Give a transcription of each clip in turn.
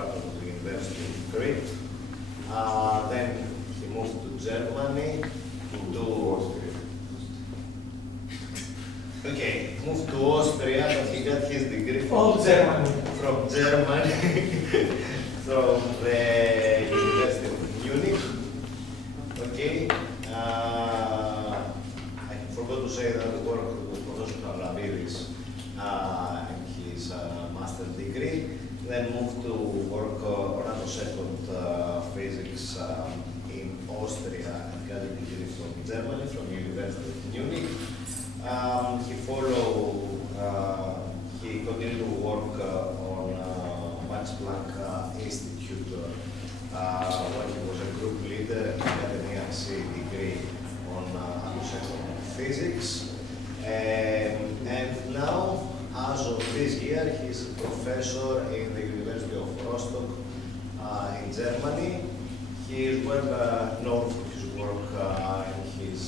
department of the University of Crete. Then he moved to Germany to Austria. Okay, moved to Austria, but he got his degree from Germany. From the University of Munich. Okay. I forgot to say that the work with Professor Pavlavidis in his master's degree. Then moved to work on nanosecond physics in Austria and got a degree from Germany, from the University of Munich. He continued to work on Max Planck Institute when he was a group leader and got an ERC degree on nanosecond physics. And now, as of this year, he's a professor in the University of Rostock in Germany. He is well known for his work in his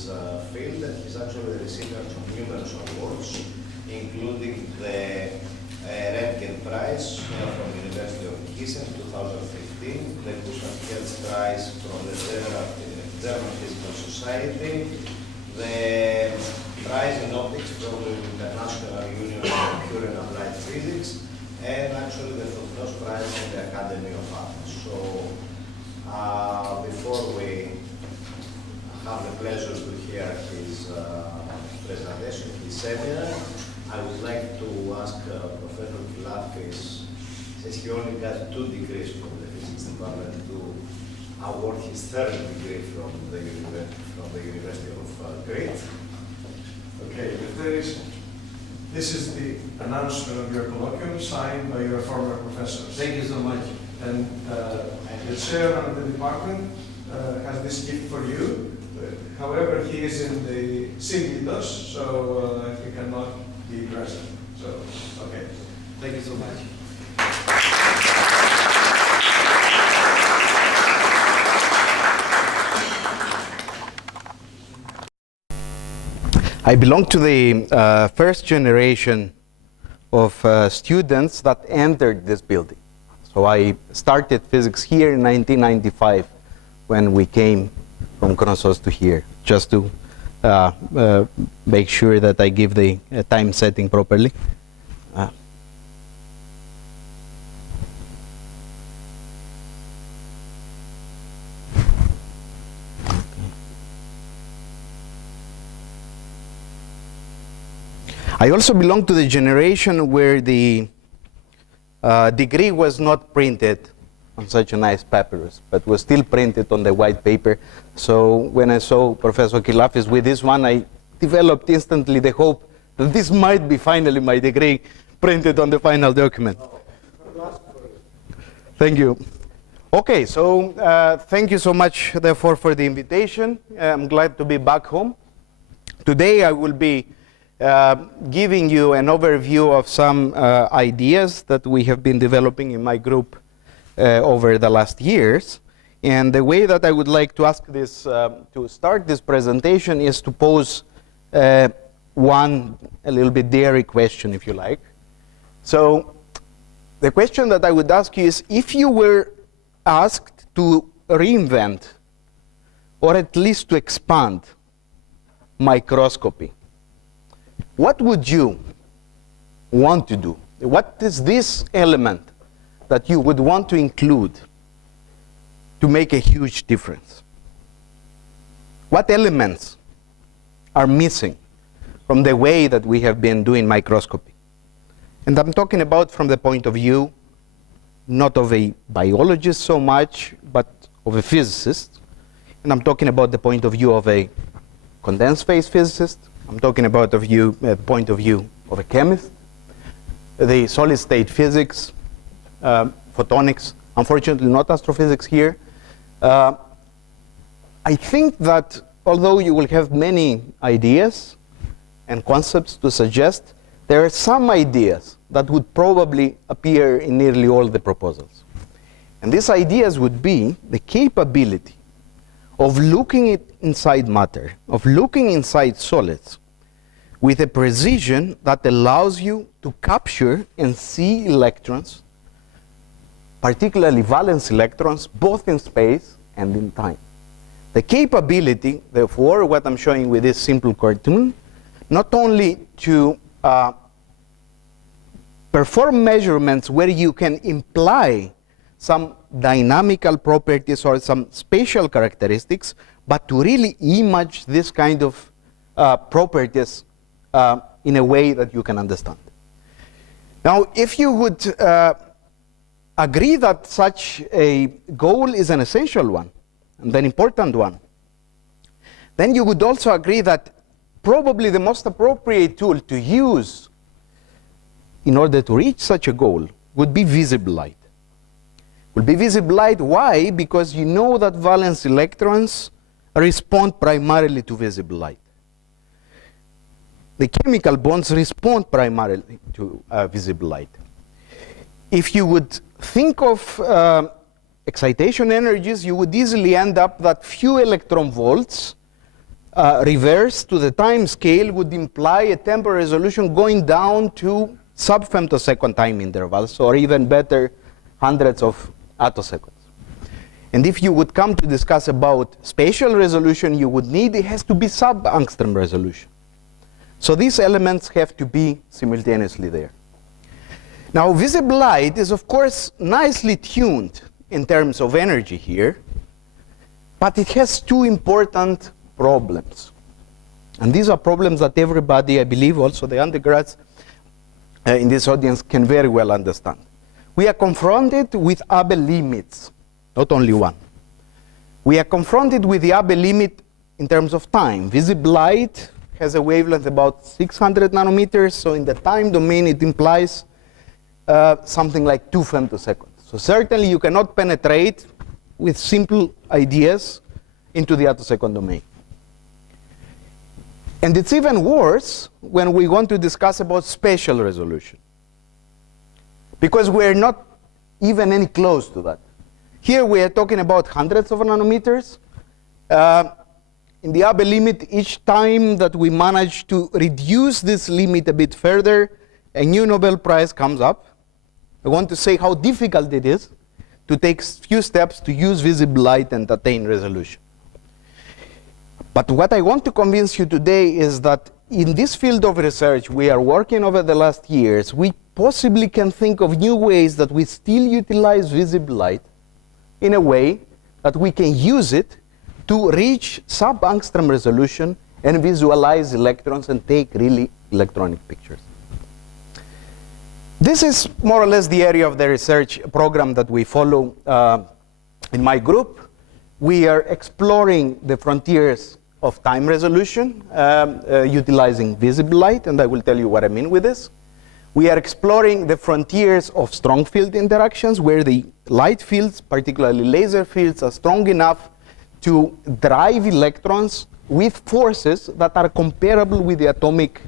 field, and he's actually the recipient of numerous awards, including the Röntgen Prize from the University of Gießen in 2015, the Gustav Hertz Prize from the German Physical Society, the Prize in Optics from the International Union of Pure and Applied Physics, and actually the Fotinos Prize from the Academy of Athens. So before we have the pleasure to hear his presentation, his seminar, I would like to ask Professor Kilafis, since he only got 2 degrees from the physics department, to award his 3rd degree from the University of Crete. Okay, this is the announcement of your colloquium signed by your former professors. Thank you so much. And the chair of the department has this gift for you. However, he is in the Synditos, so he cannot be present. So, okay. Thank you so much. I belong to the first generation of students that entered this building. So I started physics here in 1995 when we came from Knossos to here, just to make sure that I give the time setting properly. I also belong to the generation where the degree was not printed on such a nice papyrus, but was still printed on the white paper. So when I saw Professor Kilafis with this one, I developed instantly the hope that this might be finally my degree printed on the final document. Thank you. Okay, so thank you so much, therefore, for the invitation. I'm glad to be back home. Today I will be giving you an overview of some ideas that we have been developing in my group over the last years. And the way that I would like to ask this, to start this presentation, is to pose one a little bit daring question, if you like. So the question that I would ask you is, if you were asked to reinvent, or at least to expand, microscopy, what would you want to do? What is this element that you would want to include to make a huge difference? What elements are missing from the way that we have been doing microscopy? And I'm talking about from the point of view not of a biologist so much, but of a physicist. And I'm talking about the point of view of a condensed phase physicist. I'm talking about the point of view of a chemist, the solid state physics, photonics, unfortunately not astrophysics here. I think that although you will have many ideas and concepts to suggest, there are some ideas that would probably appear in nearly all the proposals. And these ideas would be the capability of looking inside matter, of looking inside solids, with a precision that allows you to capture and see electrons particularly valence electrons, both in space and in time. The capability, therefore, what I'm showing with this simple cartoon, not only to perform measurements where you can imply some dynamical properties or some spatial characteristics, but to really image this kind of properties in a way that you can understand. Now, if you would agree that such a goal is an essential one, and an important one, then you would also agree that probably the most appropriate tool to use in order to reach such a goal would be visible light. Would be visible light, why? Because you know that valence electrons respond primarily to visible light. The chemical bonds respond primarily to visible light. If you would think of excitation energies, you would easily end up that few electron volts reversed to the time scale would imply a temporal resolution going down to sub-femtosecond time intervals, or even better, hundreds of attoseconds. And if you would come to discuss about spatial resolution, you would need, it has to be sub-angstrom resolution. So these elements have to be simultaneously there. Now, visible light is, of course, nicely tuned in terms of energy here, but it has two important problems. And these are problems that everybody, I believe, also the undergrads in this audience, can very well understand. We are confronted with Abel limits, not only one. We are confronted with the Abel limit in terms of time. Visible light has a wavelength about 600 nanometers, so in the time domain it implies something like 2 femtoseconds. So certainly you cannot penetrate with simple ideas into the attosecond domain. And it's even worse when we want to discuss about spatial resolution, because we're not even any close to that. Here we are talking about hundreds of nanometers. In the Abel limit, each time that we manage to reduce this limit a bit further, a new Nobel Prize comes up. I want to say how difficult it is to take few steps to use visible light and attain resolution. But what I want to convince you today is that in this field of research we are working over the last years, we possibly can think of new ways that we still utilize visible light in a way that we can use it to reach sub-angstrom resolution and visualize electrons and take really electronic pictures. This is more or less the area of the research program that we follow in my group. We are exploring the frontiers of time resolution utilizing visible light, and I will tell you what I mean with this. We are exploring the frontiers of strong field interactions, where the light fields, particularly laser fields, are strong enough to drive electrons with forces that are comparable with the atomic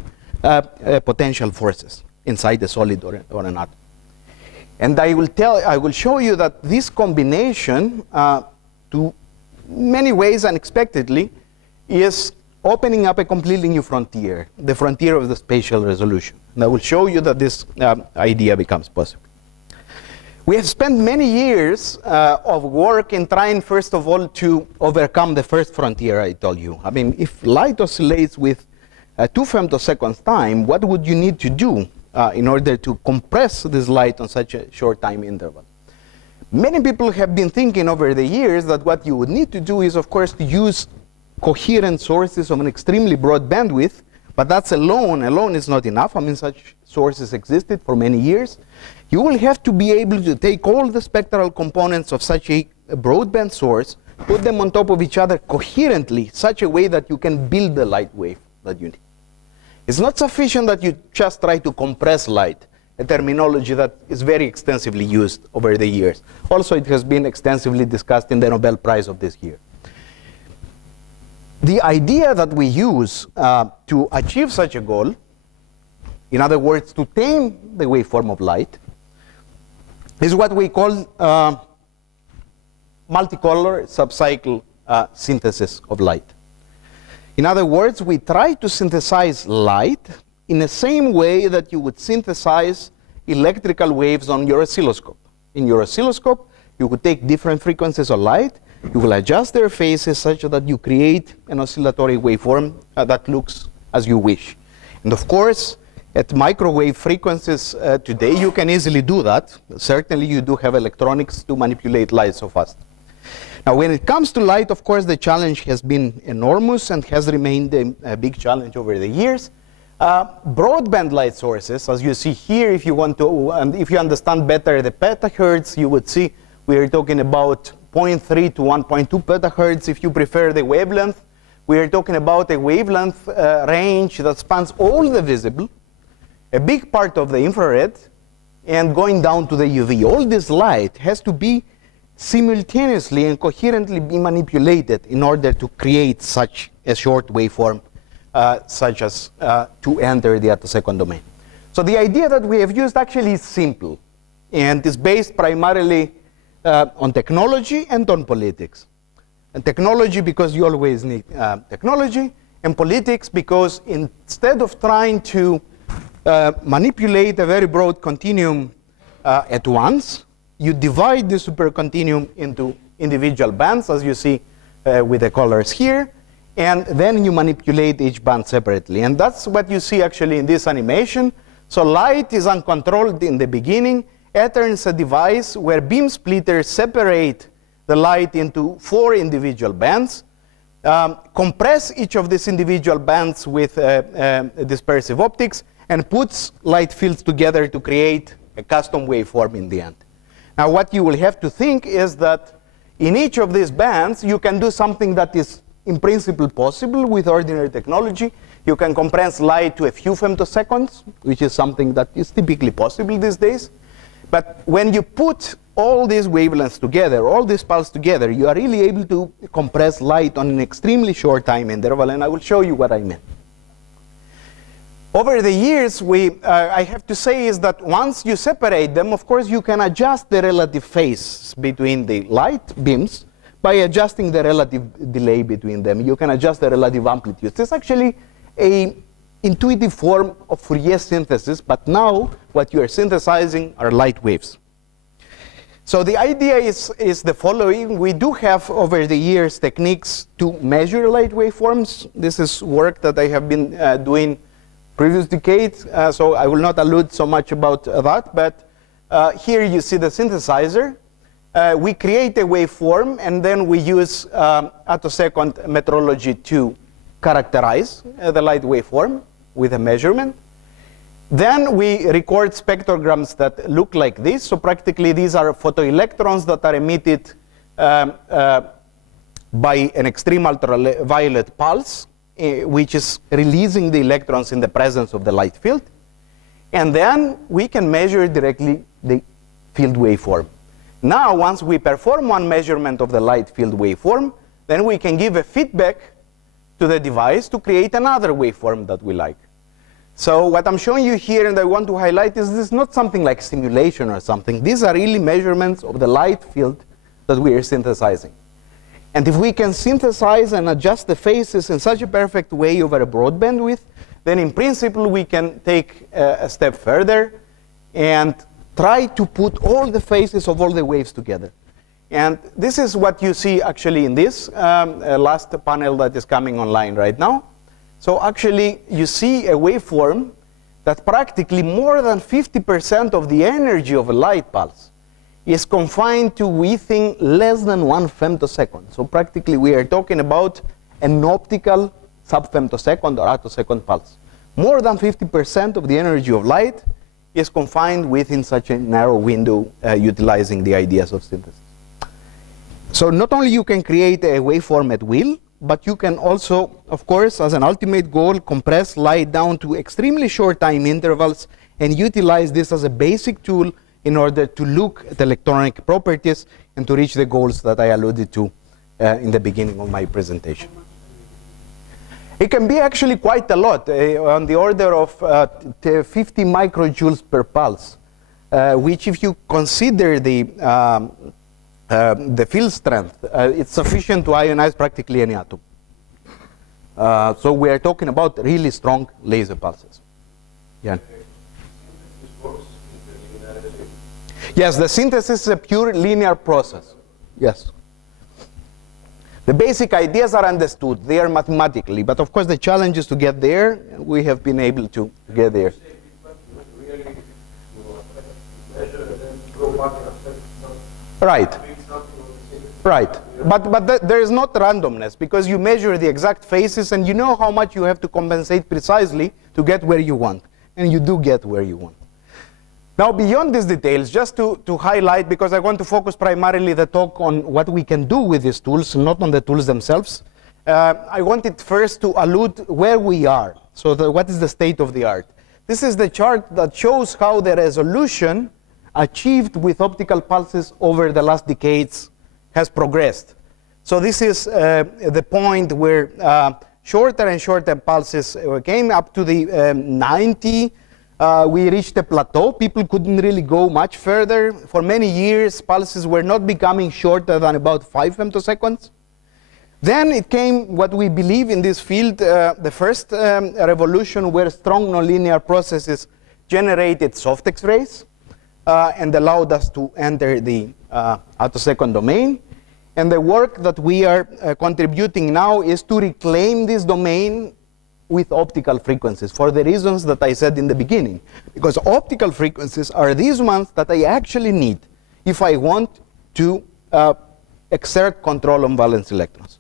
potential forces inside a solid or an atom. And I will show you that this combination, to many ways unexpectedly, is opening up a completely new frontier, the frontier of the spatial resolution. And I will show you that this idea becomes possible. We have spent many years of work in trying, first of all, to overcome the first frontier I told you. I mean, if light oscillates with 2 femtoseconds time, what would you need to do in order to compress this light on such a short time interval? Many people have been thinking over the years that what you would need to do is, of course, to use coherent sources of an extremely broad bandwidth, but that's alone is not enough. I mean, such sources existed for many years. You will have to be able to take all the spectral components of such a broadband source, put them on top of each other coherently, such a way that you can build the light wave that you need. It's not sufficient that you just try to compress light, a terminology that is very extensively used over the years. Also, it has been extensively discussed in the Nobel Prize of this year. The idea that we use to achieve such a goal, in other words, to tame the waveform of light, is what we call multicolor subcycle synthesis of light. In other words, we try to synthesize light in the same way that you would synthesize electrical waves on your oscilloscope. in your oscilloscope. You could take different frequencies of light. You will adjust their phases such that you create an oscillatory waveform that looks as you wish. And of course, at microwave frequencies today, you can easily do that. Certainly, you do have electronics to manipulate light so fast. Now, when it comes to light, of course, the challenge has been enormous and has remained a big challenge over the years. Broadband light sources, as you see here, if you want to, if you understand better the petahertz, you would see we are talking about 0.3 to 1.2 petahertz. If you prefer the wavelength, we are talking about a wavelength range that spans all the visible, a big part of the infrared, and going down to the UV. All this light has to be simultaneously and coherently be manipulated in order to create such a short waveform, such as to enter the attosecond domain. So the idea that we have used actually is simple, and is based primarily on technology and on politics. And technology because you always need technology, and politics because instead of trying to manipulate a very broad continuum at once, you divide the supercontinuum into individual bands, as you see with the colors here, and then you manipulate each band separately. And that's what you see actually in this animation. So light is uncontrolled in the beginning. Ether is a device where beam splitters separate the light into 4 individual bands, compress each of these individual bands with dispersive optics, and puts light fields together to create a custom waveform in the end. Now, what you will have to think is that in each of these bands, you can do something that is in principle possible with ordinary technology. You can compress light to a few femtoseconds, which is something that is typically possible these days. But when you put all these wavelengths together, all these pulses together, you are really able to compress light on an extremely short time interval, and I will show you what I mean. Over the years, I have to say is that once you separate them, of course, you can adjust the relative phase between the light beams by adjusting the relative delay between them. You can adjust the relative amplitudes. It's actually an intuitive form of Fourier synthesis, but now what you are synthesizing are light waves. So the idea is the following. We do have over the years techniques to measure light waveforms. This is work that I have been doing previous decades, so I will not allude so much about that, but here you see the synthesizer. We create a waveform, and then we use attosecond metrology to characterize the light waveform with a measurement. Then we record spectrograms that look like this. So practically these are photoelectrons that are emitted by an extreme ultraviolet pulse, which is releasing the electrons in the presence of the light field. And then we can measure directly the field waveform. Now, once we perform one measurement of the light field waveform, then we can give a feedback to the device to create another waveform that we like. So what I'm showing you here, and I want to highlight, is this is not something like simulation or something. These are really measurements of the light field that we are synthesizing. And if we can synthesize and adjust the phases in such a perfect way over a broad bandwidth, then in principle we can take a step further and try to put all the phases of all the waves together. And this is what you see actually in this last panel that is coming online right now. So actually you see a waveform that practically more than 50% of the energy of a light pulse is confined to within less than 1 femtosecond. So practically we are talking about an optical sub-femtosecond or attosecond pulse. More than 50% of the energy of light is confined within such a narrow window utilizing the ideas of synthesis. So not only you can create a waveform at will, but you can also, of course, as an ultimate goal, compress light down to extremely short time intervals and utilize this as a basic tool in order to look at electronic properties and to reach the goals that I alluded to in the beginning of my presentation. It can be actually quite a lot, on the order of 50 microjoules per pulse, which if you consider the field strength, it's sufficient to ionize practically any atom. So we are talking about really strong laser pulses. Yeah. Yes, the synthesis is a pure linear process. Yes. The basic ideas are understood. They are mathematically. But of course, the challenge is to get there. We have been able to get there. Right. Right. But there is not randomness, because you measure the exact phases and you know how much you have to compensate precisely to get where you want. And you do get where you want. Now, beyond these details, just to highlight, because I want to focus primarily the talk on what we can do with these tools, not on the tools themselves, I wanted first to allude where we are. So what is the state of the art? This is the chart that shows how the resolution achieved with optical pulses over the last decades has progressed. So this is the point where shorter and shorter pulses came up to the 90. We reached a plateau. People couldn't really go much further. For many years, pulses were not becoming shorter than about 5 femtoseconds. Then it came what we believe in this field, the first revolution where strong nonlinear processes generated soft X-rays and allowed us to enter the attosecond domain. And the work that we are contributing now is to reclaim this domain with optical frequencies, for the reasons that I said in the beginning. Because optical frequencies are these ones that I actually need if I want to exert control on valence electrons.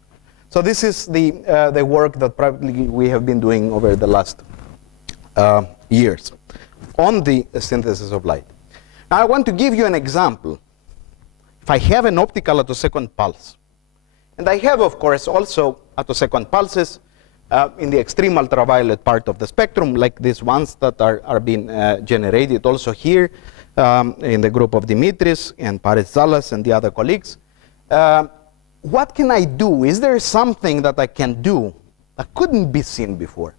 So this is the work that probably we have been doing over the last years on the synthesis of light. Now I want to give you an example. If I have an optical attosecond pulse, and I have, of course, also attosecond pulses in the extreme ultraviolet part of the spectrum, like these ones that are being generated also here in the group of Dimitris and Paris Zalas and the other colleagues. What can I do? Is there something that I can do that couldn't be seen before?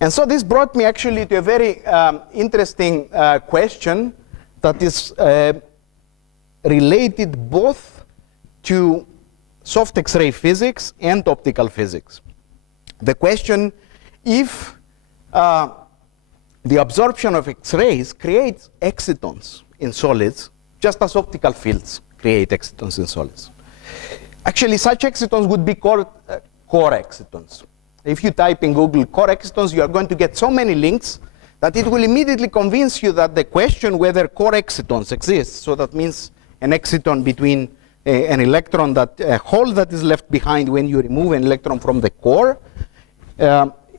And so this brought me actually to a very interesting question that is related both to soft X-ray physics and optical physics. The question if the absorption of X-rays creates excitons in solids, just as optical fields create excitons in solids. Actually, such excitons would be called core excitons. If you type in Google core excitons, you are going to get so many links that it will immediately convince you that the question whether core excitons exist, so that means an exciton between an electron, a hole that is left behind when you remove an electron from the core,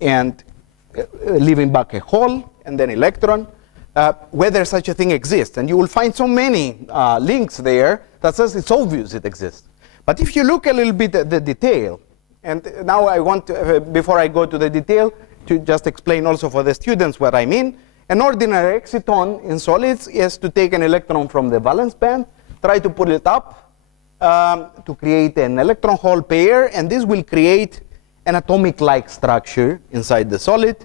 and leaving back a hole and then electron, whether such a thing exists. And you will find so many links there that says it's obvious it exists. But if you look a little bit at the detail, and now I want to, before I go to the detail, to just explain also for the students what I mean. An ordinary exciton in solids is to take an electron from the valence band, try to pull it up to create an electron hole pair, and this will create an atomic-like structure inside the solid,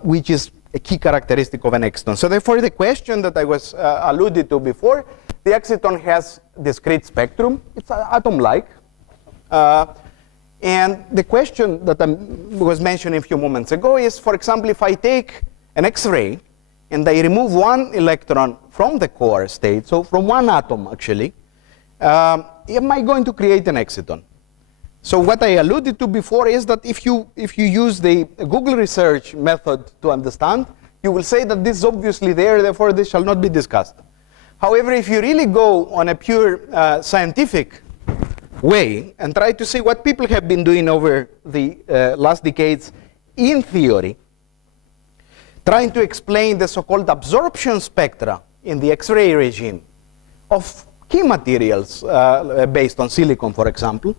which is a key characteristic of an exciton. So therefore, the question that I was alluded to before, the exciton has discrete spectrum. It's atom-like. And the question that I was mentioning a few moments ago is, for example, if I take an X-ray and I remove one electron from the core state, so from one atom actually, am I going to create an exciton? So what I alluded to before is that if you use the Google research method to understand, you will say that this is obviously there, therefore this shall not be discussed. However, if you really go on a pure scientific way and try to see what people have been doing over the last decades in theory, trying to explain the so-called absorption spectra in the X-ray regime of key materials based on silicon, for example,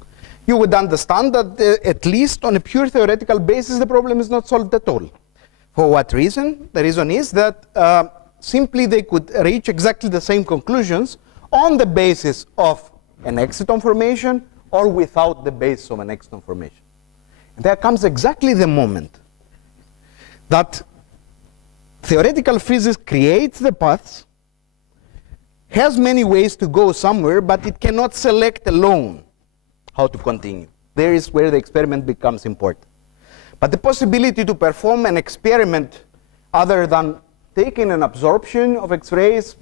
you would understand that at least on a pure theoretical basis, the problem is not solved at all. For what reason? The reason is that simply they could reach exactly the same conclusions on the basis of an exciton formation or without the basis of an exciton formation. And there comes exactly the moment that theoretical physics creates the paths, has many ways to go somewhere, but it cannot select alone how to continue. There is where the experiment becomes important. But the possibility to perform an experiment other than taking an absorption of X-rays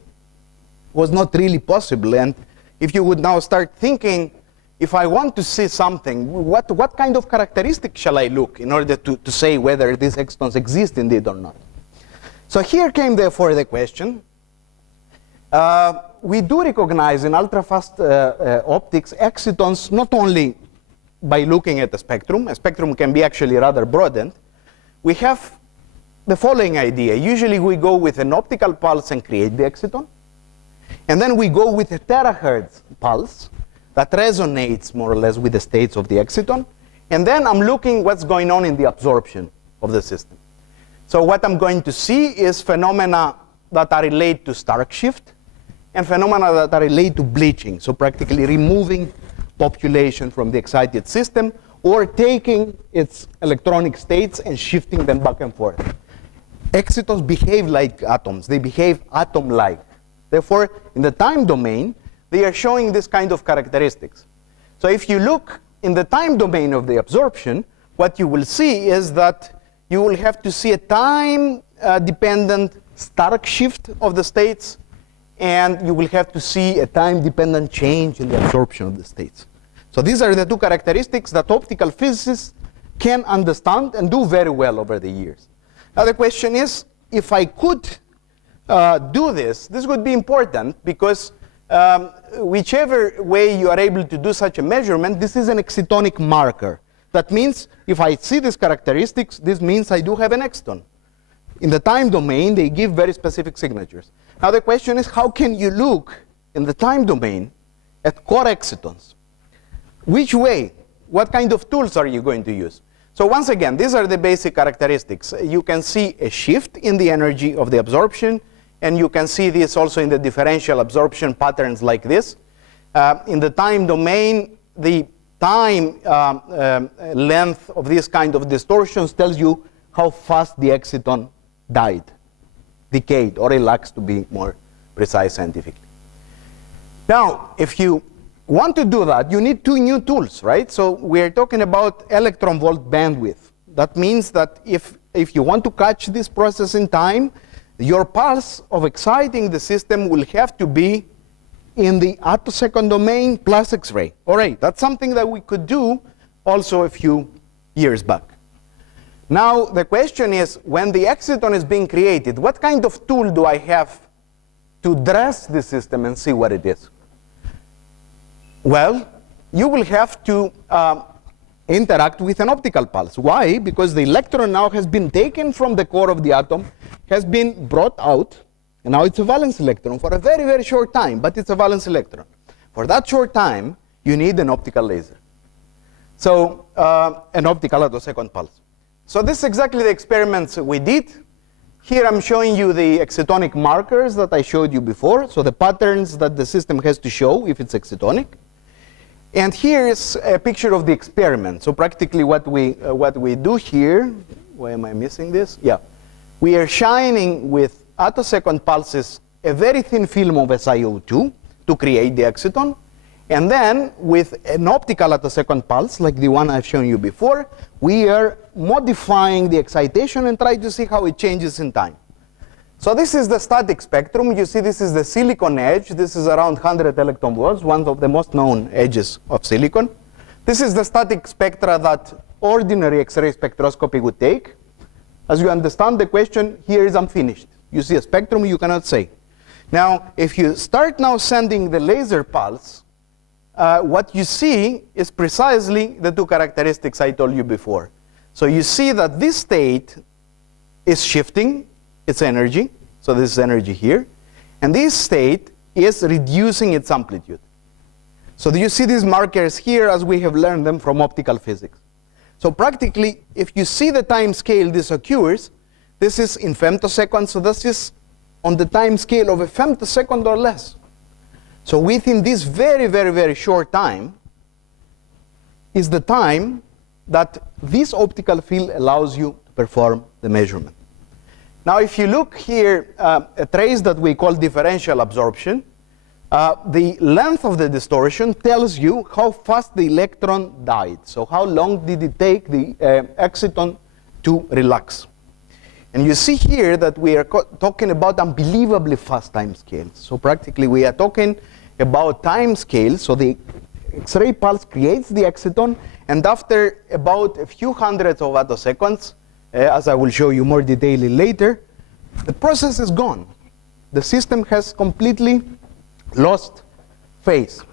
was not really possible. And if you would now start thinking, if I want to see something, what kind of characteristic shall I look in order to say whether these excitons exist indeed or not? So here came therefore the question. We do recognize in ultrafast optics excitons not only by looking at the spectrum. A spectrum can be actually rather broadened. We have the following idea. Usually we go with an optical pulse and create the exciton. And then we go with a terahertz pulse that resonates more or less with the states of the exciton. And then I'm looking what's going on in the absorption of the system. So what I'm going to see is phenomena that are related to Stark shift and phenomena that are related to bleaching. So practically removing population from the excited system or taking its electronic states and shifting them back and forth. Excitons behave like atoms. They behave atom-like. Therefore, in the time domain, they are showing this kind of characteristics. So if you look in the time domain of the absorption, what you will see is that you will have to see a time-dependent Stark shift of the states, and you will have to see a time-dependent change in the absorption of the states. So these are the two characteristics that optical physicists can understand and do very well over the years. Now the question is, if I could do this would be important because whichever way you are able to do such a measurement, this is an excitonic marker. That means if I see these characteristics, this means I do have an exciton. In the time domain, they give very specific signatures. Now the question is, how can you look in the time domain at core excitons? Which way? What kind of tools are you going to use? So once again, these are the basic characteristics. You can see a shift in the energy of the absorption, and you can see this also in the differential absorption patterns like this. In the time domain, the time length of this kind of distortions tells you how fast the exciton died, decayed, or relaxed, to be more precise scientifically. Now, if you want to do that, you need two new tools, right? So we're talking about electron volt bandwidth. That means that if you want to catch this process in time, your pulse of exciting the system will have to be in the attosecond domain plus X-ray. All right, that's something that we could do also a few years back. Now, the question is, when the exciton is being created, what kind of tool do I have to dress the system and see what it is? Well, you will have to interact with an optical pulse. Why? Because the electron now has been taken from the core of the atom, has been brought out, and now it's a valence electron for a very, very short time, but it's a valence electron. For that short time, you need an optical laser. So, an optical attosecond pulse. So this is exactly the experiments we did. Here I'm showing you the excitonic markers that I showed you before, so the patterns that the system has to show if it's excitonic. And here is a picture of the experiment. So practically what we do here, why am I missing this? Yeah. We are shining with attosecond pulses a very thin film of SiO2 to create the exciton. And then with an optical attosecond pulse, like the one I've shown you before, we are modifying the excitation and try to see how it changes in time. So this is the static spectrum. You see this is the silicon edge. This is around 100 electron volts, one of the most known edges of silicon. This is the static spectra that ordinary X-ray spectroscopy would take. As you understand, the question here is unfinished. You see a spectrum, you cannot say. Now, if you start now sending the laser pulse, what you see is precisely the two characteristics I told you before. So you see that this state is shifting its energy. So this is energy here. And this state is reducing its amplitude. So do you see these markers here as we have learned them from optical physics? So practically, if you see the time scale this occurs, this is in femtoseconds. So this is on the time scale of a femtosecond or less. So within this very, very, very short time is the time that this optical field allows you to perform the measurement. Now, if you look here, a trace that we call differential absorption, the length of the distortion tells you how fast the electron died. So how long did it take the exciton to relax? And you see here that we are talking about unbelievably fast time scales. So practically we are talking about time scales. So the X-ray pulse creates the exciton, and after about a few hundreds of attoseconds, as I will show you more detailedly later, the process is gone. The system has completely lost phase.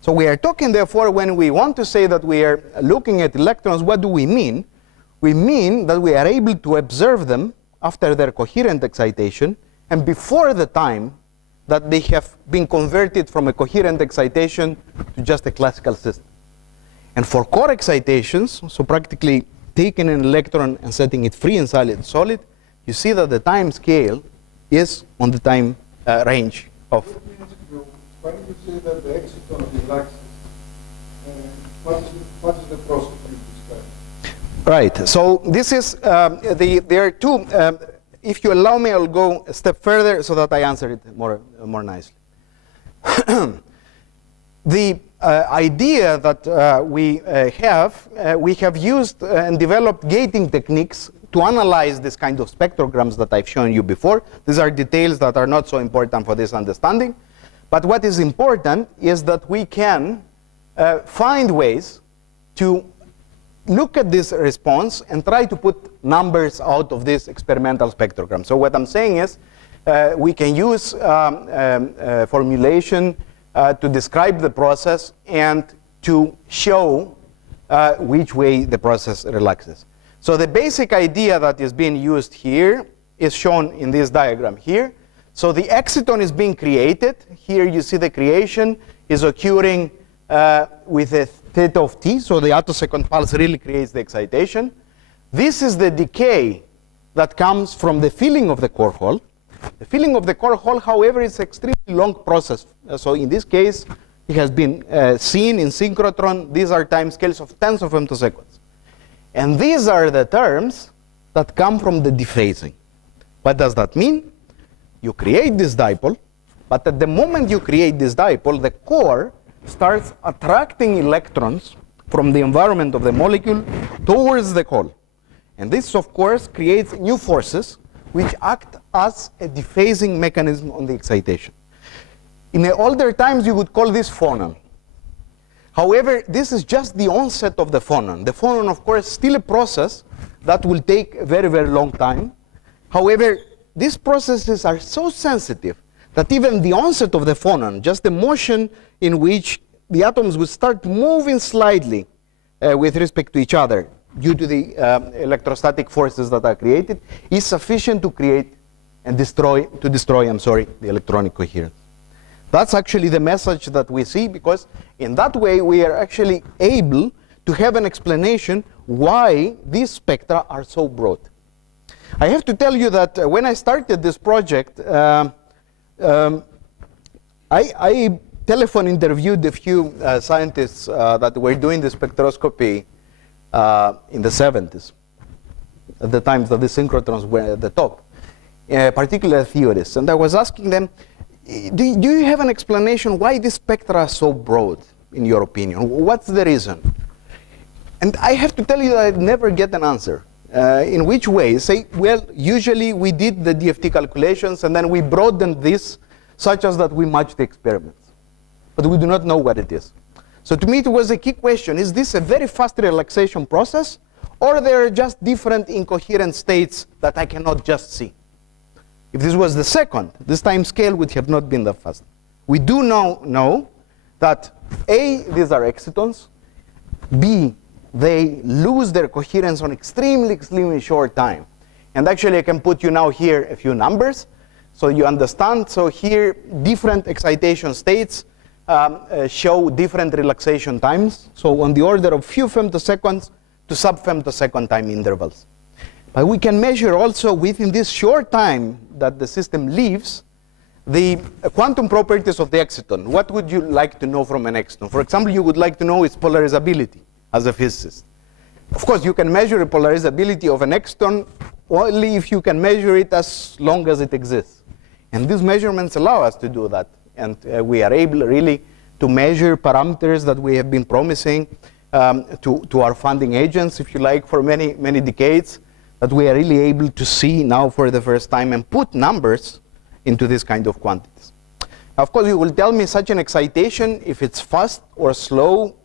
So we are talking, therefore, when we want to say that we are looking at electrons, what do we mean? We mean that we are able to observe them after their coherent excitation and before the time that they have been converted from a coherent excitation to just a classical system. And for core excitations, so practically taking an electron and setting it free in solid, you see that the time scale is on the time range of. Why do you say that the exciton relaxes? What is the process you describe? Right. So this is there are two. If you allow me, I'll go a step further so that I answer it more nicely. The idea that we have used and developed gating techniques to analyze this kind of spectrograms that I've shown you before. These are details that are not so important for this understanding. But what is important is that we can find ways to look at this response and try to put numbers out of this experimental spectrogram. So what I'm saying is we can use formulation to describe the process and to show which way the process relaxes. So the basic idea that is being used here is shown in this diagram here. So the exciton is being created. Here you see the creation is occurring with a theta of t, so the attosecond pulse really creates the excitation. This is the decay that comes from the filling of the core hole. The filling of the core hole, however, is an extremely long process. So in this case, it has been seen in synchrotron. These are time scales of tens of femtoseconds. And these are the terms that come from the dephasing. What does that mean? You create this dipole, but at the moment you create this dipole, the core starts attracting electrons from the environment of the molecule towards the hole. And this, of course, creates new forces which act as a dephasing mechanism on the excitation. In the older times, you would call this phonon. However, this is just the onset of the phonon. The phonon, of course, is still a process that will take a very, very long time. However, these processes are so sensitive that even the onset of the phonon, just the motion in which the atoms would start moving slightly with respect to each other due to the electrostatic forces that are created, is sufficient to create and destroy the electronic coherence. That's actually the message that we see, because in that way we are actually able to have an explanation why these spectra are so broad. I have to tell you that when I started this project, I telephone interviewed a few scientists that were doing the spectroscopy in the 70s, at the times that the synchrotrons were at the top, particular theorists. And I was asking them, do you have an explanation why these spectra are so broad, in your opinion? What's the reason? And I have to tell you that I never get an answer. In which way? Say, well, usually we did the DFT calculations and then we broadened this such as that we match the experiments. But we do not know what it is. So to me it was a key question. Is this a very fast relaxation process, or there are just different incoherent states that I cannot just see? If this was the second, this time scale would have not been that fast. We do now know that A, these are excitons, B, they lose their coherence on extremely, extremely short time. And actually I can put you now here a few numbers so you understand. So here different excitation states show different relaxation times. So on the order of few femtoseconds to sub-femtosecond time intervals. But we can measure also within this short time that the system lives the quantum properties of the exciton. What would you like to know from an exciton? For example, you would like to know its polarizability as a physicist. Of course, you can measure the polarizability of an exciton only if you can measure it as long as it exists. And these measurements allow us to do that. And we are able really to measure parameters that we have been promising to our funding agents, if you like, for many, many decades, that we are really able to see now for the first time and put numbers into this kind of quantities. Of course, you will tell me such an excitation, if it's fast or slow,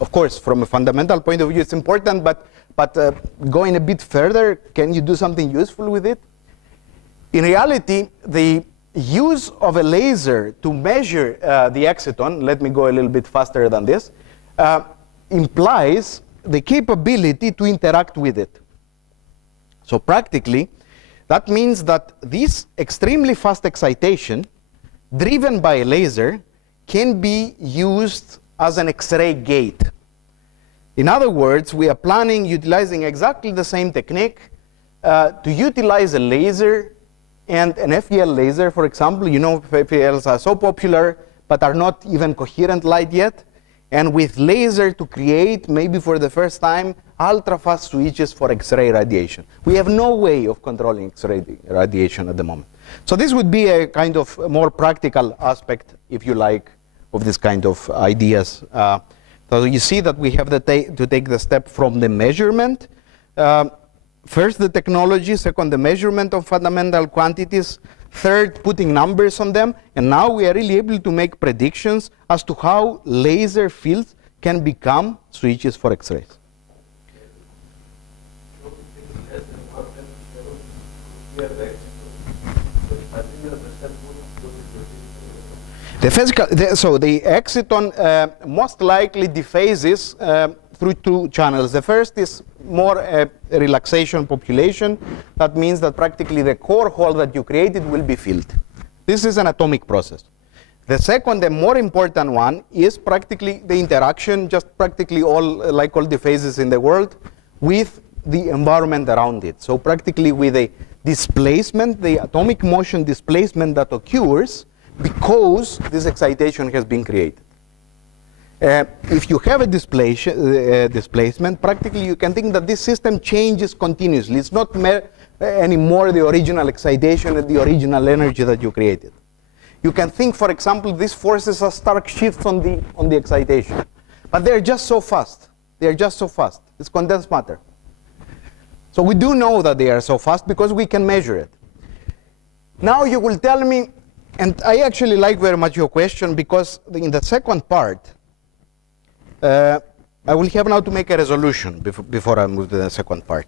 of course, from a fundamental point of view, it's important, but going a bit further, can you do something useful with it? In reality, the use of a laser to measure the exciton, let me go a little bit faster than this, implies the capability to interact with it. So practically, that means that this extremely fast excitation, driven by a laser, can be used as an X-ray gate. In other words, we are planning utilizing exactly the same technique to utilize a laser and an FEL laser, for example. You know, FELs are so popular, but are not even coherent light yet. And with laser to create, maybe for the first time, ultra-fast switches for X-ray radiation. We have no way of controlling X-ray radiation at the moment. So this would be a kind of more practical aspect, if you like, of this kind of ideas. So you see that we have to take the step from the measurement. First, the technology. Second, the measurement of fundamental quantities. Third, putting numbers on them. And now we are really able to make predictions as to how laser fields can become switches for X-rays. The physical, so the exciton most likely dephases through two channels. The first is more relaxation population. That means that practically the core hole that you created will be filled. This is an atomic process. The second, the more important one, is practically the interaction, just practically all, like all the phases in the world, with the environment around it. So practically with a displacement, the atomic motion displacement that occurs because this excitation has been created. If you have a displacement, practically you can think that this system changes continuously. It's not anymore the original excitation and the original energy that you created. You can think, for example, these forces are stark shifts on the excitation. But they're just so fast. They're just so fast. It's condensed matter. So we do know that they are so fast because we can measure it. Now you will tell me, and I actually like very much your question, because in the second part, I will have now to make a resolution before I move to the second part.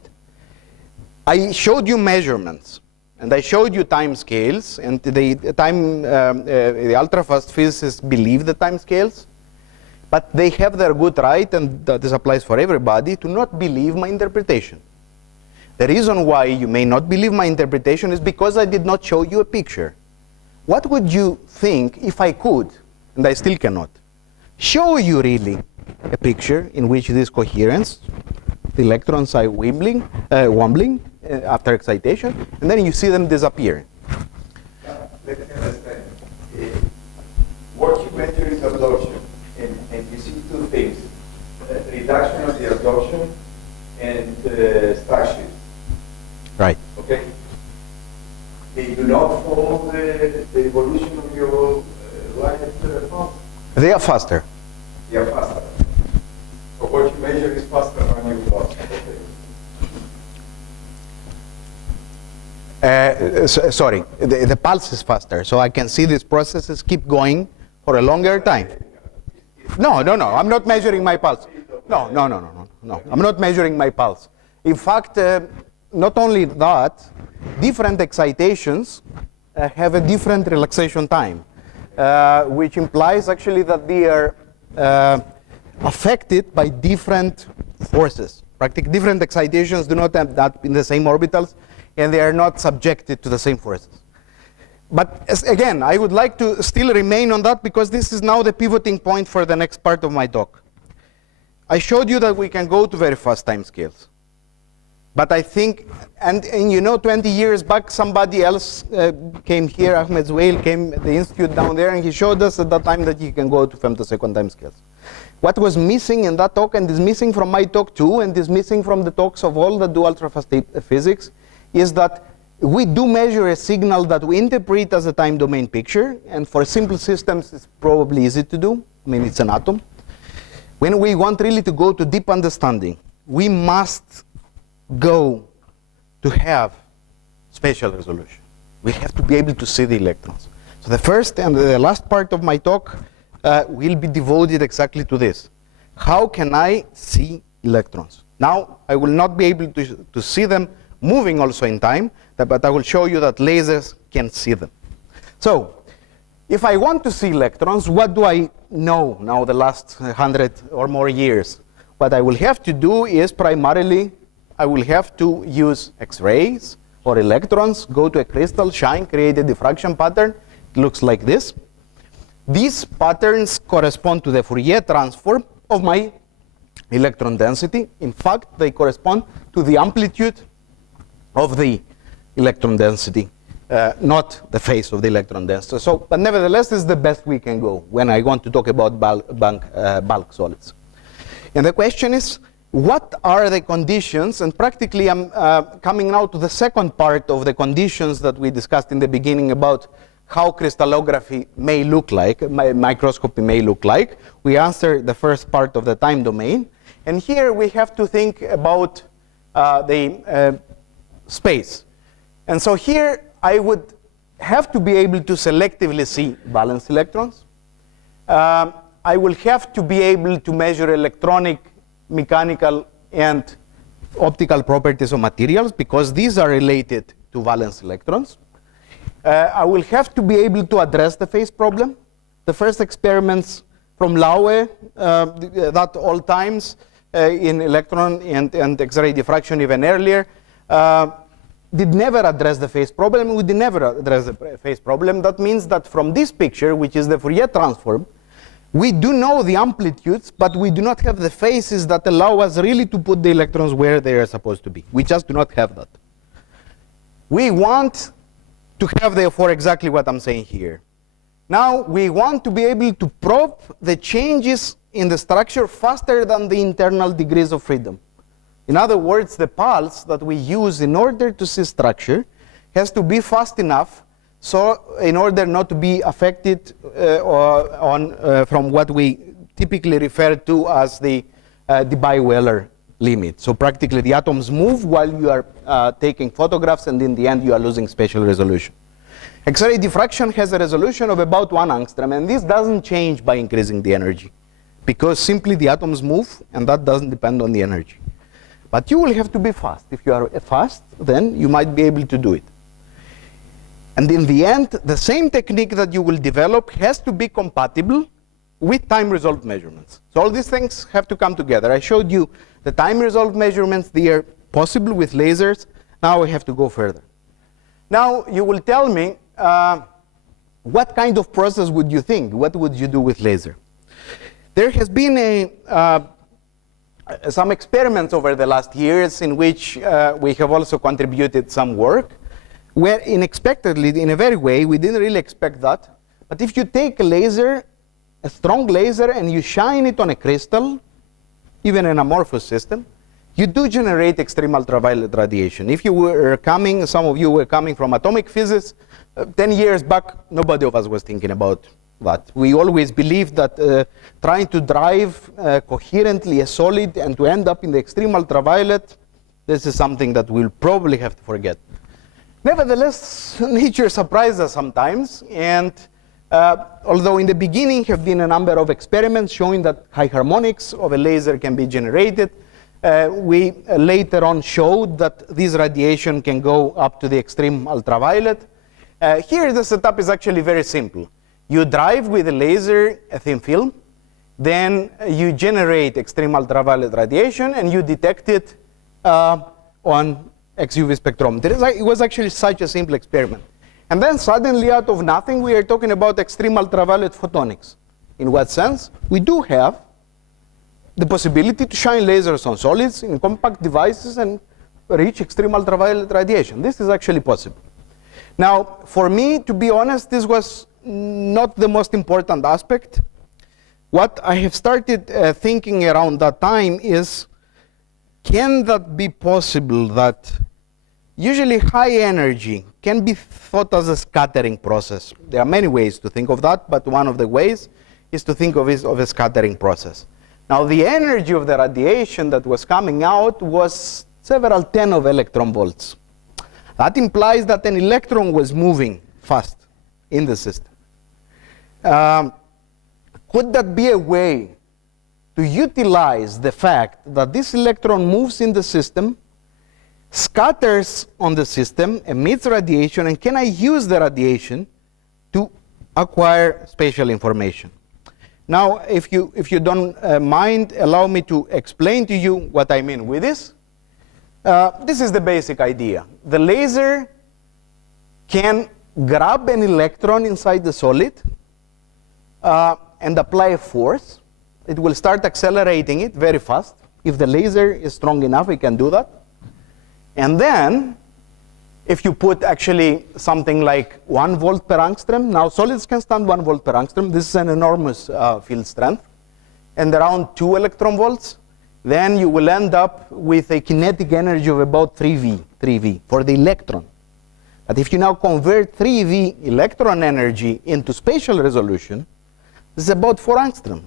I showed you measurements, and I showed you time scales, and the ultra-fast physicists believe the time scales, but they have their good right, and this applies for everybody, to not believe my interpretation. The reason why you may not believe my interpretation is because I did not show you a picture. What would you think if I could, and I still cannot, show you really a picture in which this coherence, the electrons are wobbling after excitation, and then you see them disappear? Let me understand. What you measure is absorption, and you see two things: reduction of the absorption and star shift. Right. Okay. They do not follow the evolution of your light phone. They are faster. They are faster. So what you measure is faster than you thought. Okay. Sorry, the pulse is faster, so I can see these processes keep going for a longer time. No, I'm not measuring my pulse. No, I'm not measuring my pulse. In fact, not only that, different excitations have a different relaxation time, which implies actually that they are affected by different forces. Practically different excitations do not have that in the same orbitals, and they are not subjected to the same forces. But again, I would like to still remain on that because this is now the pivoting point for the next part of my talk. I showed you that we can go to very fast time scales. But I think, and you know, 20 years back, somebody else came here, Ahmed Zouail came at the institute down there, and he showed us at that time that he can go to femtosecond time scales. What was missing in that talk, and is missing from my talk too, and is missing from the talks of all that do ultra-fast physics, is that we do measure a signal that we interpret as a time domain picture, and for simple systems it's probably easy to do. I mean, it's an atom. When we want really to go to deep understanding, we must go to have spatial resolution. We have to be able to see the electrons. So the first and the last part of my talk will be devoted exactly to this. How can I see electrons? Now, I will not be able to see them moving also in time, but I will show you that lasers can see them. So, if I want to see electrons, what do I know now the last 100 or more years? What I will have to do is primarily, I will have to use X-rays or electrons, go to a crystal, shine, create a diffraction pattern. It looks like this. These patterns correspond to the Fourier transform of my electron density. In fact, they correspond to the amplitude of the electron density, not the phase of the electron density. So, but nevertheless, this is the best we can go when I want to talk about bulk solids. And the question is, what are the conditions? And practically, I'm coming now to the second part of the conditions that we discussed in the beginning about how crystallography may look like, microscopy may look like. We answered the first part of the time domain. And here we have to think about the space. And so here I would have to be able to selectively see valence electrons. I will have to be able to measure electronic, mechanical, and optical properties of materials because these are related to valence electrons. I will have to be able to address the phase problem. The first experiments from Laue, that all times in electron and X-ray diffraction even earlier, did never address the phase problem. We did never address the phase problem. That means that from this picture, which is the Fourier transform, we do know the amplitudes, but we do not have the phases that allow us really to put the electrons where they are supposed to be. We just do not have that. We want to have, therefore, exactly what I'm saying here. Now, we want to be able to probe the changes in the structure faster than the internal degrees of freedom. In other words, the pulse that we use in order to see structure has to be fast enough so in order not to be affected from what we typically refer to as the Debye-Weller limit. So practically the atoms move while you are taking photographs, and in the end you are losing spatial resolution. X-ray diffraction has a resolution of about 1 angstrom, and this doesn't change by increasing the energy because simply the atoms move, and that doesn't depend on the energy. But you will have to be fast. If you are fast, then you might be able to do it. And in the end, the same technique that you will develop has to be compatible with time-resolved measurements. So all these things have to come together. I showed you the time-resolved measurements. They are possible with lasers. Now we have to go further. Now you will tell me, what kind of process would you think? What would you do with laser? There has been some experiments over the last years in which we have also contributed some work, where unexpectedly, in a very way, we didn't really expect that. But if you take a laser, a strong laser, and you shine it on a crystal, even an amorphous system, you do generate extreme ultraviolet radiation. If you were coming, some of you were coming from atomic physics, 10 years back, nobody of us was thinking about that. We always believed that trying to drive coherently a solid and to end up in the extreme ultraviolet, this is something that we'll probably have to forget. Nevertheless, nature surprises us sometimes, and although in the beginning have been a number of experiments showing that high harmonics of a laser can be generated, we later on showed that this radiation can go up to the extreme ultraviolet. Here the setup is actually very simple. You drive with a laser a thin film, then you generate extreme ultraviolet radiation, and you detect it on XUV spectrometer. It was actually such a simple experiment. And then suddenly, out of nothing, we are talking about extreme ultraviolet photonics. In what sense? We do have the possibility to shine lasers on solids in compact devices and reach extreme ultraviolet radiation. This is actually possible. Now, for me, to be honest, this was not the most important aspect. What I have started thinking around that time is, can that be possible that usually high energy can be thought as a scattering process? There are many ways to think of that, but one of the ways is to think of a scattering process. Now, the energy of the radiation that was coming out was several 10 of electron volts. That implies that an electron was moving fast in the system. Could that be a way to utilize the fact that this electron moves in the system, scatters on the system, emits radiation, and can I use the radiation to acquire spatial information? Now, if you don't mind, allow me to explain to you what I mean with this. This is the basic idea. The laser can grab an electron inside the solid and apply a force. It will start accelerating it very fast. If the laser is strong enough, it can do that. And then, if you put actually something like 1 volt per angstrom, now solids can stand 1 volt per angstrom. This is an enormous field strength. And around 2 electron volts, then you will end up with a kinetic energy of about 3V for the electron. But if you now convert 3V electron energy into spatial resolution, this is about 4 angstrom.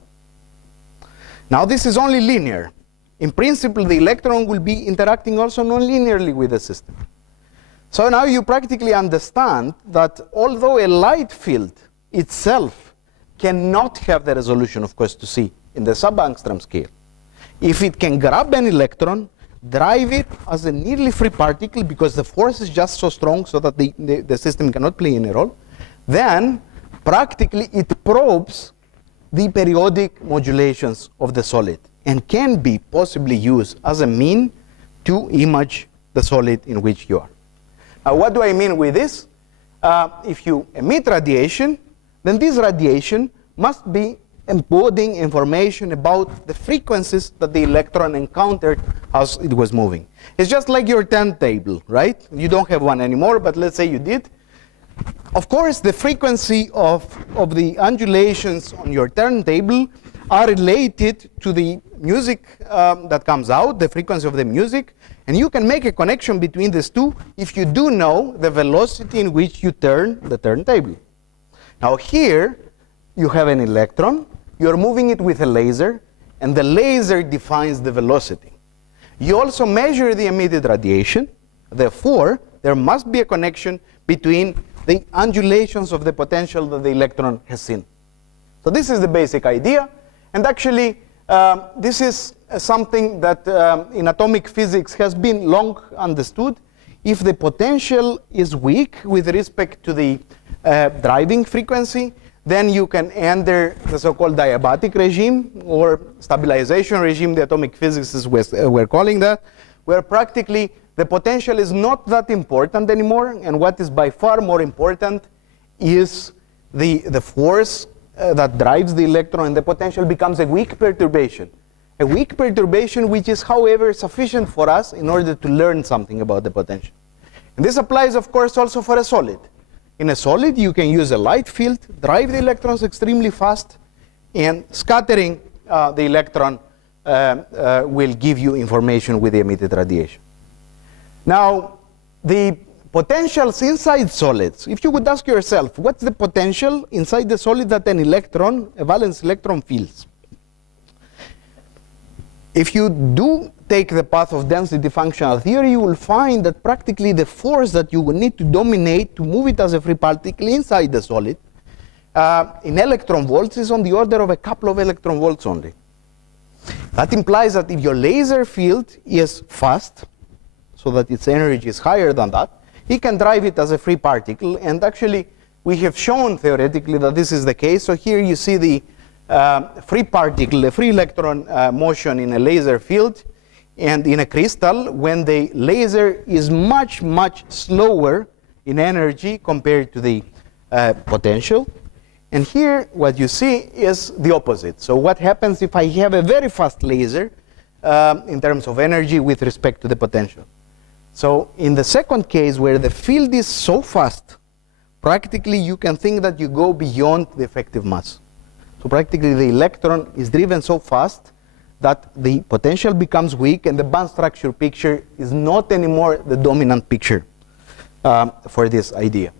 Now this is only linear. In principle, the electron will be interacting also non-linearly with the system. So now you practically understand that although a light field itself cannot have the resolution, of course, to see in the sub-angstrom scale, if it can grab an electron, drive it as a nearly free particle because the force is just so strong so that the system cannot play any role, then practically it probes the periodic modulations of the solid and can be possibly used as a mean to image the solid in which you are. Now, what do I mean with this? If you emit radiation, then this radiation must be encoding information about the frequencies that the electron encountered as it was moving. It's just like your turntable, right? You don't have one anymore, but let's say you did. Of course, the frequency of the undulations on your turntable are related to the music that comes out, the frequency of the music, and you can make a connection between these two if you do know the velocity in which you turn the turntable. Now here, you have an electron, you're moving it with a laser, and the laser defines the velocity. You also measure the emitted radiation, therefore, there must be a connection between the undulations of the potential that the electron has seen. So this is the basic idea, and actually this is something that in atomic physics has been long understood. If the potential is weak with respect to the driving frequency, then you can enter the so-called diabatic regime or stabilization regime, the atomic physicists were calling that, where practically the potential is not that important anymore, and what is by far more important is the force that drives the electron, and the potential becomes a weak perturbation. A weak perturbation which is, however, sufficient for us in order to learn something about the potential. And this applies, of course, also for a solid. In a solid, you can use a light field, drive the electrons extremely fast, and scattering the electron will give you information with the emitted radiation. Now, the potentials inside solids, if you would ask yourself, what's the potential inside the solid that an electron, a valence electron, feels? If you do take the path of density functional theory, you will find that practically the force that you will need to dominate to move it as a free particle inside the solid in electron volts is on the order of a couple of electron volts only. That implies that if your laser field is fast, so that its energy is higher than that, he can drive it as a free particle, and actually we have shown theoretically that this is the case. So here you see the free particle, the free electron motion in a laser field, and in a crystal when the laser is much, much slower in energy compared to the potential. And here what you see is the opposite. So what happens if I have a very fast laser in terms of energy with respect to the potential? So in the second case, where the field is so fast, practically you can think that you go beyond the effective mass. So practically the electron is driven so fast that the potential becomes weak, and the band structure picture is not anymore the dominant picture for this idea.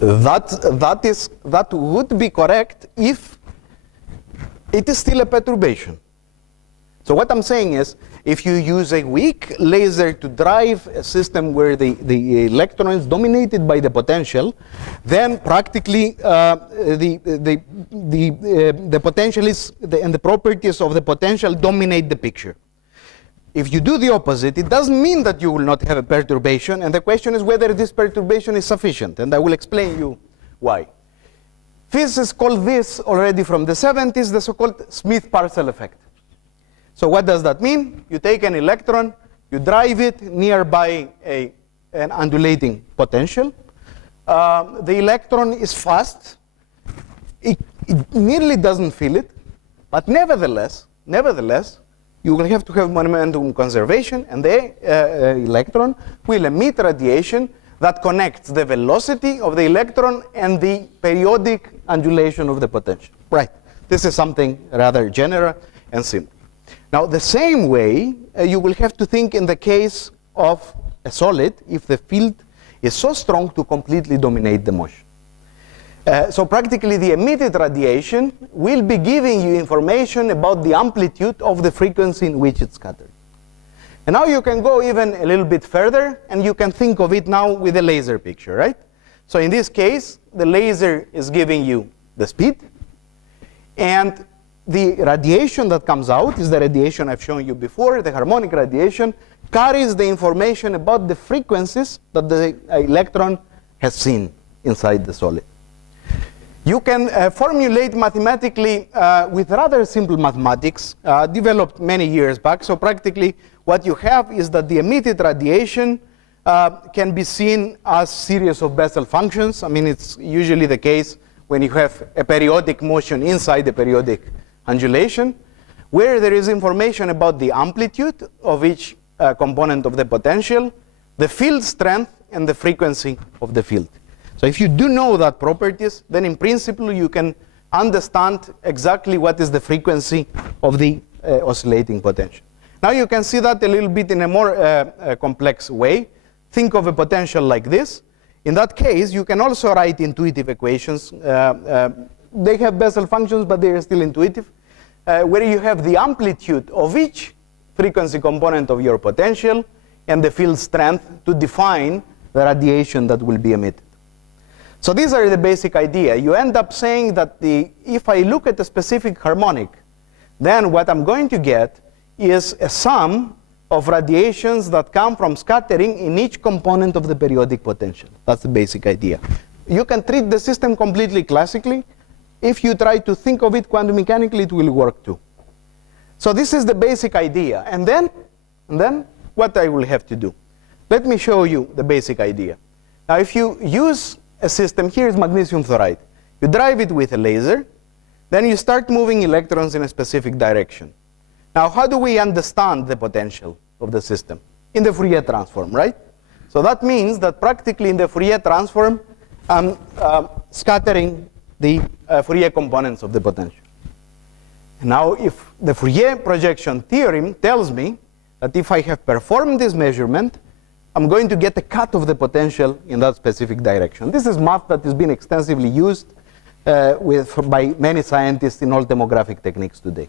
That would be correct if it is still a perturbation. So what I'm saying is, if you use a weak laser to drive a system where the electron is dominated by the potential, then practically the potential is, and the properties of the potential dominate the picture. If you do the opposite, it doesn't mean that you will not have a perturbation, and the question is whether this perturbation is sufficient, and I will explain you why. Physicists call this already from the 70s the so-called Smith parcel effect. So what does that mean? You take an electron, you drive it nearby an undulating potential. The electron is fast. It nearly doesn't feel it, but nevertheless, you will have to have momentum conservation, and the electron will emit radiation that connects the velocity of the electron and the periodic undulation of the potential. Right. This is something rather general and simple. Now, the same way, you will have to think in the case of a solid if the field is so strong to completely dominate the motion. So practically, the emitted radiation will be giving you information about the amplitude of the frequency in which it's scattered. And now you can go even a little bit further, and you can think of it now with a laser picture, right? So in this case, the laser is giving you the speed, and the radiation that comes out is the radiation I've shown you before. The harmonic radiation carries the information about the frequencies that the electron has seen inside the solid. You can formulate mathematically with rather simple mathematics developed many years back. So practically what you have is that the emitted radiation can be seen as a series of Bessel functions. I mean, it's usually the case when you have a periodic motion inside the periodic undulation, where there is information about the amplitude of each component of the potential, the field strength, and the frequency of the field. So if you do know that properties, then in principle you can understand exactly what is the frequency of the oscillating potential. Now you can see that a little bit in a more complex way. Think of a potential like this. In that case, you can also write intuitive equations. They have Bessel functions, but they are still intuitive, where you have the amplitude of each frequency component of your potential and the field strength to define the radiation that will be emitted. So these are the basic idea. You end up saying that if I look at a specific harmonic, then what I'm going to get is a sum of radiations that come from scattering in each component of the periodic potential. That's the basic idea. You can treat the system completely classically. If you try to think of it quantum mechanically, it will work too. So this is the basic idea. And then what I will have to do? Let me show you the basic idea. Now, if you use a system, here is magnesium fluoride. You drive it with a laser, then you start moving electrons in a specific direction. Now, how do we understand the potential of the system? In the Fourier transform, right? So that means that practically in the Fourier transform, I'm scattering the Fourier components of the potential. Now, if the Fourier projection theorem tells me that if I have performed this measurement, I'm going to get a cut of the potential in that specific direction. This is math that has been extensively used by many scientists in all demographic techniques today.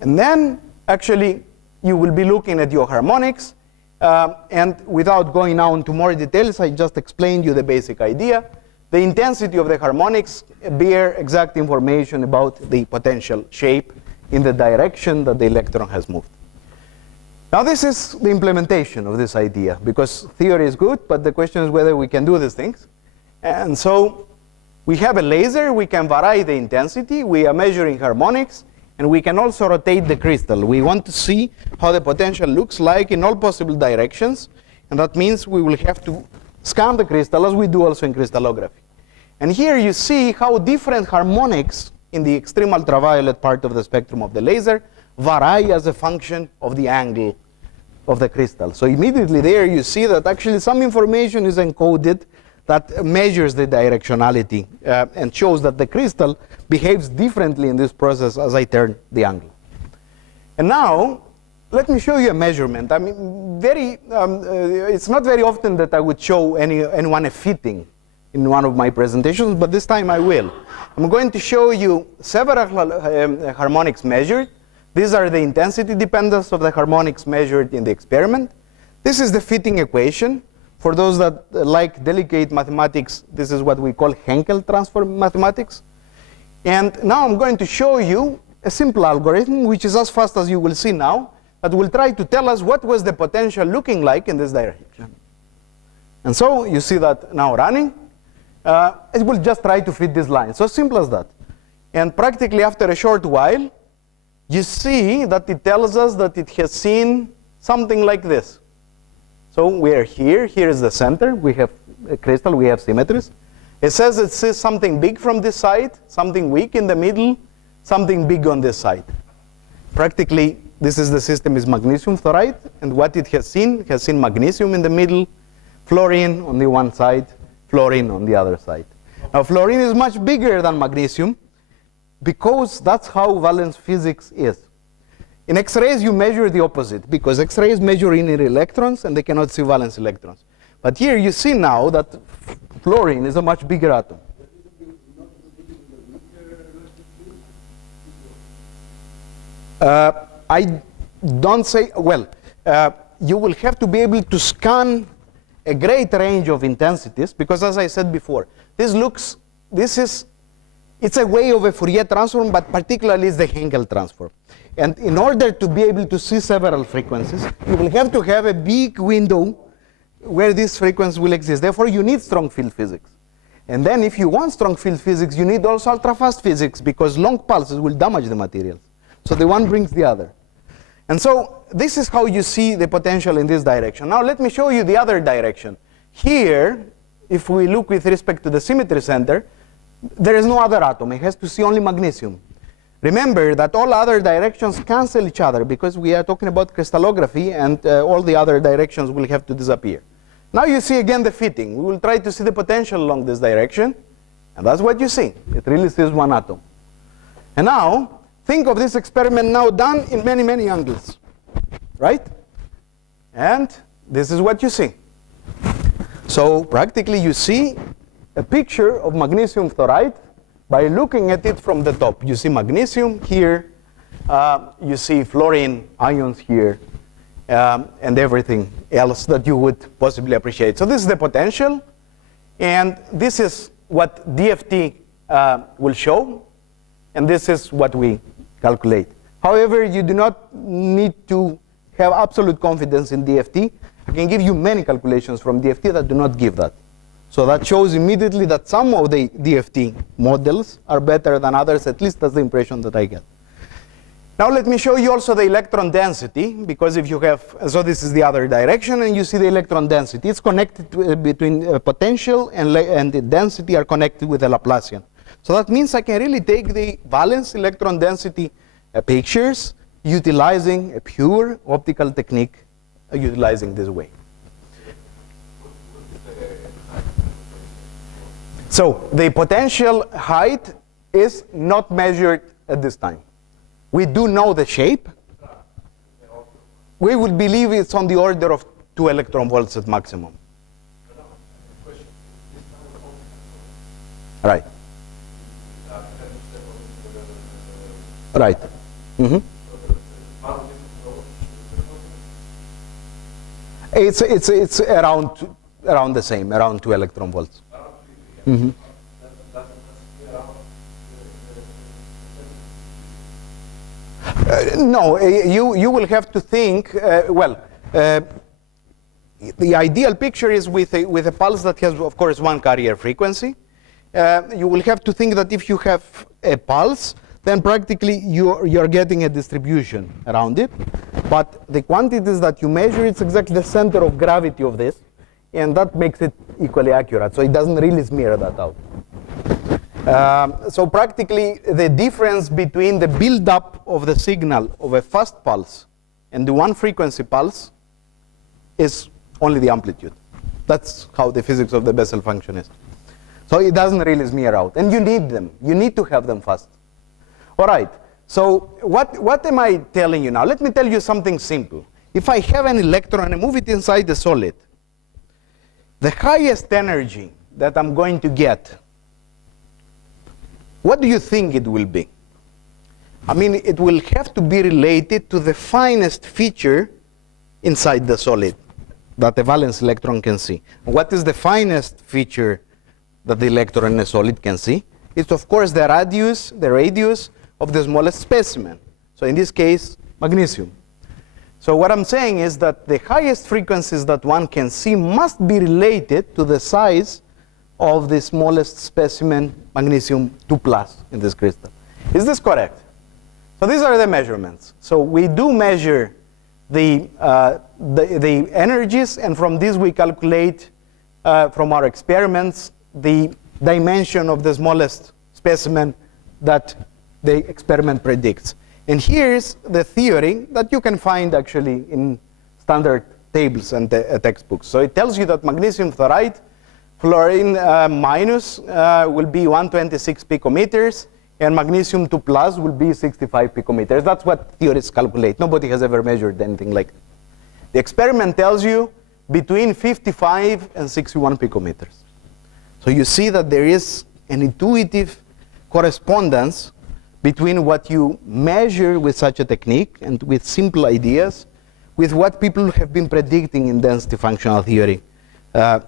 And then, actually, you will be looking at your harmonics, and without going now into more details, I just explained you the basic idea. The intensity of the harmonics bear exact information about the potential shape in the direction that the electron has moved. Now this is the implementation of this idea, because theory is good, but the question is whether we can do these things. And so we have a laser, we can vary the intensity, we are measuring harmonics, and we can also rotate the crystal. We want to see how the potential looks like in all possible directions, and that means we will have to scan the crystal as we do also in crystallography. And here you see how different harmonics in the extreme ultraviolet part of the spectrum of the laser vary as a function of the angle of the crystal. So immediately there you see that actually some information is encoded that measures the directionality and shows that the crystal behaves differently in this process as I turn the angle. And now, let me show you a measurement. I mean, it's not very often that I would show anyone a fitting in one of my presentations, but this time I will. I'm going to show you several harmonics measured. These are the intensity dependence of the harmonics measured in the experiment. This is the fitting equation. For those that like delicate mathematics, this is what we call Henkel transform mathematics. And now I'm going to show you a simple algorithm, which is as fast as you will see now, that will try to tell us what was the potential looking like in this direction. And so you see that now running. It will just try to fit this line. So simple as that. And practically after a short while, you see that it tells us that it has seen something like this. So we are here. Here is the center. We have a crystal. We have symmetries. It says it sees something big from this side, something weak in the middle, something big on this side. Practically, this is the system is magnesium fluoride. And what it has seen magnesium in the middle, fluorine on the one side, fluorine on the other side. Now, fluorine is much bigger than magnesium because that's how valence physics is. In X-rays, you measure the opposite because X-rays measure inner electrons and they cannot see valence electrons. But here you see now that fluorine is a much bigger atom. I don't say, well, you will have to be able to scan a great range of intensities because, as I said before, it's a way of a Fourier transform, but particularly it's the Henkel transform. And in order to be able to see several frequencies, you will have to have a big window where these frequencies will exist. Therefore, you need strong field physics. And then if you want strong field physics, you need also ultra-fast physics because long pulses will damage the materials. So the one brings the other. And so this is how you see the potential in this direction. Now let me show you the other direction. Here, if we look with respect to the symmetry center, there is no other atom. It has to see only magnesium. Remember that all other directions cancel each other because we are talking about crystallography and all the other directions will have to disappear. Now you see again the fitting. We will try to see the potential along this direction. And that's what you see. It really sees one atom. And now, think of this experiment now done in many, many angles. Right? And this is what you see. So practically you see a picture of magnesium fluoride by looking at it from the top. You see magnesium here, you see fluorine ions here, and everything else that you would possibly appreciate. So this is the potential, and this is what DFT will show, and this is what we calculate. However, you do not need to have absolute confidence in DFT. I can give you many calculations from DFT that do not give that. So that shows immediately that some of the DFT models are better than others, at least that's the impression that I get. Now let me show you also the electron density, because if you have, so this is the other direction, and you see the electron density. It's connected between potential and the density are connected with the Laplacian. So that means I can really take the valence electron density pictures utilizing a pure optical technique, utilizing this way. So the potential height is not measured at this time. We do know the shape. We would believe it's on the order of 2 electron volts at maximum. Right. Right. Mm-hmm. It's around the same, around 2 electron volts. Mm-hmm. No, you will have to think, the ideal picture is with a pulse that has, of course, one carrier frequency. You will have to think that if you have a pulse, then practically you're getting a distribution around it. But the quantities that you measure, it's exactly the center of gravity of this. And that makes it equally accurate. So it doesn't really smear that out. So practically, the difference between the build-up of the signal of a fast pulse and the one frequency pulse is only the amplitude. That's how the physics of the Bessel function is. So it doesn't really smear out. And you need them. You need to have them fast. All right. So what am I telling you now? Let me tell you something simple. If I have an electron and I move it inside the solid, the highest energy that I'm going to get, what do you think it will be? I mean, it will have to be related to the finest feature inside the solid that the valence electron can see. What is the finest feature that the electron in a solid can see? It's, of course, the radius of the smallest specimen. So in this case, magnesium. So what I'm saying is that the highest frequencies that one can see must be related to the size of the smallest specimen, magnesium 2+ in this crystal. Is this correct? So these are the measurements. So we do measure the energies, and from this we calculate from our experiments the dimension of the smallest specimen that the experiment predicts. And here's the theory that you can find actually in standard tables and textbooks. So it tells you that magnesium fluoride, fluorine minus will be 126 picometers, and magnesium 2+ will be 65 picometers. That's what theorists calculate. Nobody has ever measured anything like that. The experiment tells you between 55 and 61 picometers. So you see that there is an intuitive correspondence between what you measure with such a technique and with simple ideas with what people have been predicting in density functional theory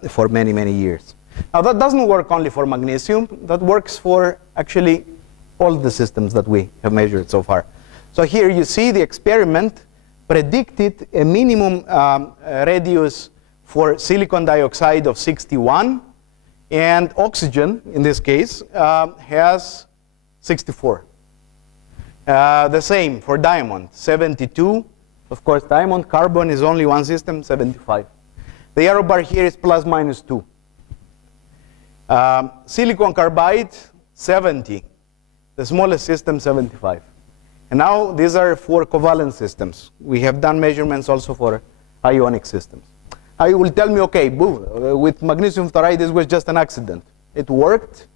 for many, many years. Now that doesn't work only for magnesium. That works for actually all the systems that we have measured so far. So here you see the experiment predicted a minimum radius for silicon dioxide of 61, and oxygen, in this case, has 64. The same for diamond, 72. Of course, diamond, carbon is only one system, 75. The arrow bar here is ±2. Silicon carbide, 70. The smallest system, 75. And now these are for covalent systems. We have done measurements also for ionic systems. Now you will tell me, okay, with magnesium fluoride, this was just an accident. It worked.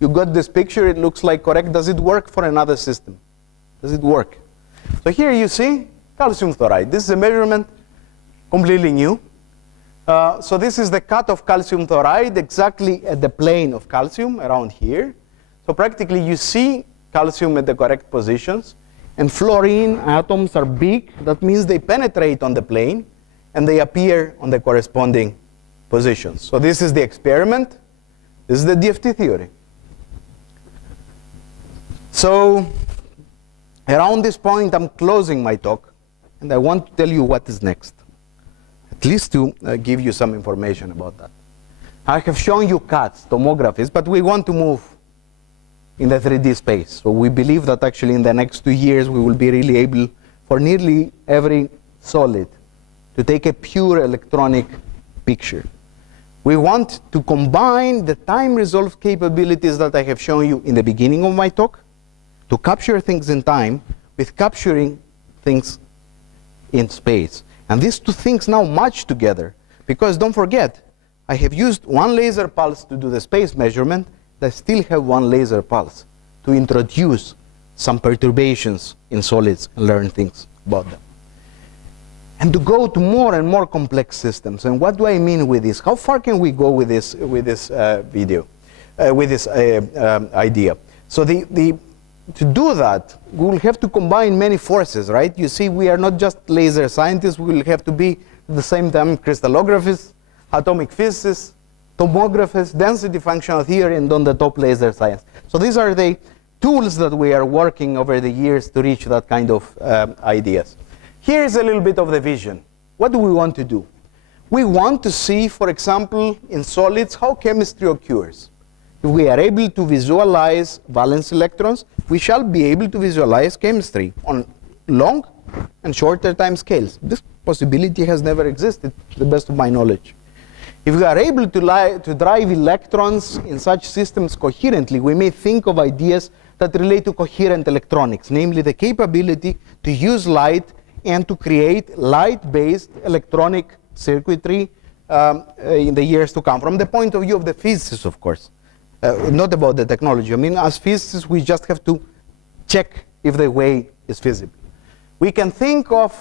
You got this picture. It looks like correct. Does it work for another system? Does it work? So here you see calcium fluoride. This is a measurement completely new. So this is the cut of calcium fluoride exactly at the plane of calcium around here. So practically you see calcium at the correct positions, and fluorine atoms are big. That means they penetrate on the plane and they appear on the corresponding positions. So this is the experiment. This is the DFT theory. So around this point I'm closing my talk, and I want to tell you what is next, at least to give you some information about that. I have shown you CATs, tomographies, but we want to move in the 3D space. So we believe that actually in the next 2 years we will be really able, for nearly every solid, to take a pure electronic picture. We want to combine the time resolved capabilities that I have shown you in the beginning of my talk, to capture things in time, with capturing things in space. And these two things now match together, because don't forget, I have used one laser pulse to do the space measurement. I still have one laser pulse to introduce some perturbations in solids and learn things about them. And to go to more and more complex systems. And what do I mean with this? How far can we go with this idea? So to do that, we will have to combine many forces, right? You see, we are not just laser scientists. We will have to be at the same time crystallographers, atomic physicists, tomographers, density functional theory, and on the top laser science. So these are the tools that we are working over the years to reach that kind of ideas. Here is a little bit of the vision. What do we want to do? We want to see, for example, in solids, how chemistry occurs. If we are able to visualize valence electrons, we shall be able to visualize chemistry on long and shorter time scales. This possibility has never existed, to the best of my knowledge. If we are able to drive electrons in such systems coherently, we may think of ideas that relate to coherent electronics, namely the capability to use light and to create light-based electronic circuitry in the years to come, from the point of view of the physicists, of course, not about the technology. I mean, as physicists, we just have to check if the way is feasible. We can think of